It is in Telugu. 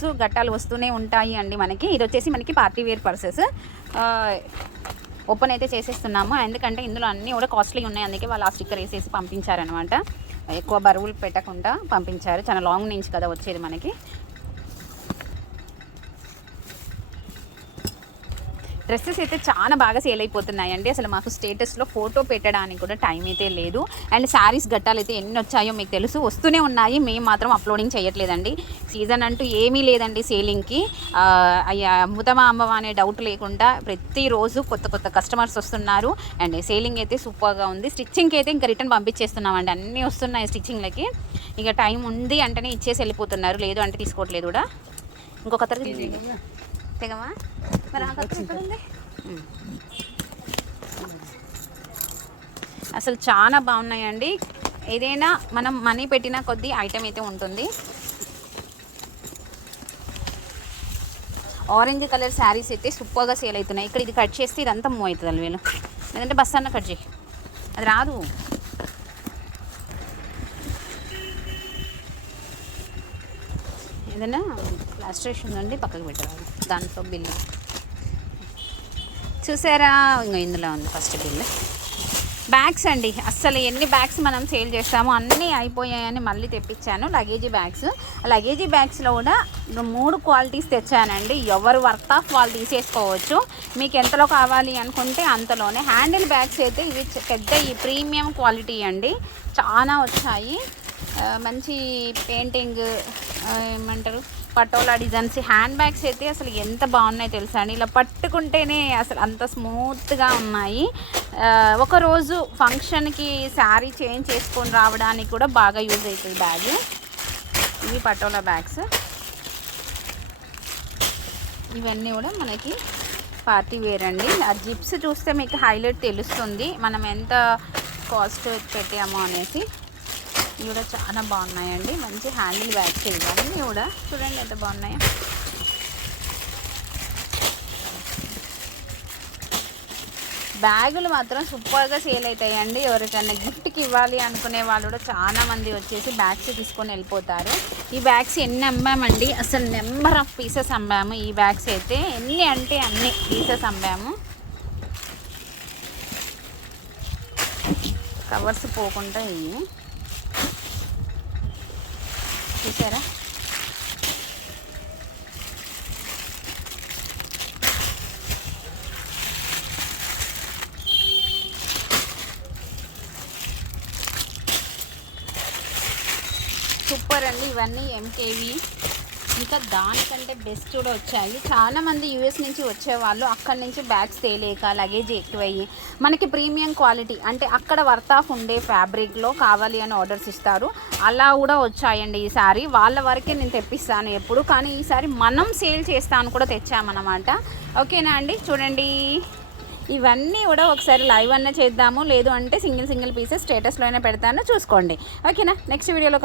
పర్సెస్ గట్టాలు వస్తూనే ఉంటాయి అండి మనకి. ఇది వచ్చేసి మనకి పార్టీ వేర్ పర్సెస్. ఓపెన్ అయితే చేసేస్తున్నాము. ఎందుకంటే ఇందులో అన్నీ కూడా కాస్ట్లీ ఉన్నాయి. అందుకే వాళ్ళు ఆ స్టిక్కర్ వేసేసి పంపించారనమాట ఎక్కువ బరువులు పెట్టకుండా పంపించారు. చాలా లాంగ్ నుంచి కదా వచ్చేది మనకి. డ్రెస్సెస్ అయితే చాలా బాగా సేల్ అయిపోతున్నాయి అండి అసలు మాకు స్టేటస్లో ఫోటో పెట్టడానికి కూడా టైం అయితే లేదు. అండ్ శారీస్ గట్టాలు అయితే ఎన్ని వచ్చాయో మీకు తెలుసు. వస్తూనే ఉన్నాయి. మేము మాత్రం అప్లోడింగ్ చేయట్లేదండి. సీజన్ అంటూ ఏమీ లేదండి సేలింగ్కి. అయ్యా అమ్ముతమా అమ్మవా అనే డౌట్ లేకుండా ప్రతిరోజు కొత్త కొత్త కస్టమర్స్ వస్తున్నారు. అండ్ సేలింగ్ అయితే సూపర్గా ఉంది. స్టిచ్చింగ్కి అయితే ఇంకా రిటర్న్ పంపించేస్తున్నామండి. అన్నీ వస్తున్నాయి స్టిచ్చింగ్లకి. ఇక టైం ఉంది అంటేనే ఇచ్చేసి వెళ్ళిపోతున్నారు. లేదు అంటే తీసుకోవట్లేదు కూడా. ఇంకొక తరగతి తెగమా మరి ఆ అసలు చాలా బాగున్నాయండి. ఏదైనా మనం మనీ పెట్టిన కొద్దీ ఐటెం అయితే ఉంటుంది. ఆరెంజ్ కలర్ శారీస్ అయితే సూపర్గా సేల్ అవుతున్నాయి. ఇక్కడ ఇది కట్ చేస్తే ఇదంతా మూవ్ అవుతుంది వీళ్ళు. లేదంటే బస్ అన్న కట్ చేయి. అది రాదు. ఏదైనా ప్లాస్టరేషన్ ఉందండి పక్కకు పెట్టరాదు. దాంట్లో బిల్లు. చూసారా? ఇంకా ఇందులో ఉంది ఫస్ట్ బిల్లు. బ్యాగ్స్ అండి. అస్సలు ఎన్ని బ్యాగ్స్ మనం సేల్ చేస్తామో అన్నీ అయిపోయాయని మళ్ళీ తెప్పించాను. Luggage bags. లగేజీ బ్యాగ్స్లో కూడా మూడు క్వాలిటీస్ తెచ్చానండి. ఎవరు వర్త్ ఆఫ్ వాళ్ళు తీసేసుకోవచ్చు. మీకు ఎంతలో కావాలి అనుకుంటే అంతలోనే. హ్యాండిల్ బ్యాగ్స్ అయితే ఇవి పెద్ద ఈ ప్రీమియం క్వాలిటీ అండి. చాలా వచ్చాయి. మంచి పెయింటింగ్ ఏమంటారు పటోలా డిజైన్స్ హ్యాండ్ బ్యాగ్స్ అయితే అసలు ఎంత బాగున్నాయి తెలుసా అండి. ఇలా పట్టుకుంటేనే అసలు అంత స్మూత్గా ఉన్నాయి. ఒకరోజు ఫంక్షన్కి శారీ చేంజ్ చేసుకొని రావడానికి కూడా బాగా యూజ్ అవుతుంది బ్యాగ్ ఇవి పటోలా బ్యాగ్స్ ఇవన్నీ కూడా మనకి పార్టీ వేర్ అండి. ఆ జిప్స్ చూస్తే మీకు హైలైట్ తెలుస్తుంది. మనం ఎంత కాస్ట్ పెట్టామో అనేసి. ఇవి కూడా చాలా బాగున్నాయండి. మంచి హ్యాండిల్ బ్యాగ్స్ ఇవి కూడా చూడండి ఎంత బాగున్నాయో. బ్యాగులు మాత్రం సూపర్గా సేల్ అవుతాయండి. ఎవరికైనా గిఫ్ట్కి ఇవ్వాలి అనుకునే వాళ్ళు కూడా చాలా మంది వచ్చేసి బ్యాగ్స్ తీసుకొని వెళ్ళిపోతారు. ఈ బ్యాగ్స్ ఎన్ని అమ్మామండి అసలు నెంబర్ ఆఫ్ పీసెస్ అమ్మాము. ఈ బ్యాగ్స్ అయితే ఎన్ని అంటే అన్ని పీసెస్ అమ్మాము. కవర్స్ పోకుండా ఇవి. చూసారా? సూపర్ అండి ఇవన్నీ ఎంకేవి ఇంకా దానికంటే బెస్ట్ కూడా వచ్చాయి. చాలా మంది యూఎస్ నుంచి వచ్చేవాళ్ళు అక్కడి నుంచి బ్యాగ్స్ తేలేక లగేజ్ ఎక్కువయ్యి మనకి ప్రీమియం క్వాలిటీ అంటే అక్కడ వర్త్ ఆఫ్ ఉండే ఫ్యాబ్రిక్లో కావాలి అని ఆర్డర్స్ ఇస్తారు. అలా కూడా వచ్చాయండి ఈసారి వాళ్ళ వరకే నేను తెప్పిస్తాను ఎప్పుడు కానీ ఈసారి మనం సేల్ చేస్తాను కూడా తెచ్చామన్నమాట. ఓకేనా అండి? చూడండి. ఇవన్నీ కూడా ఒకసారి లైవ్ అన్న చేద్దాము. లేదు అంటే సింగిల్ సింగిల్ పీసెస్ స్టేటస్లో అయినా పెడతాను. చూసుకోండి. ఓకేనా? నెక్స్ట్ వీడియోలో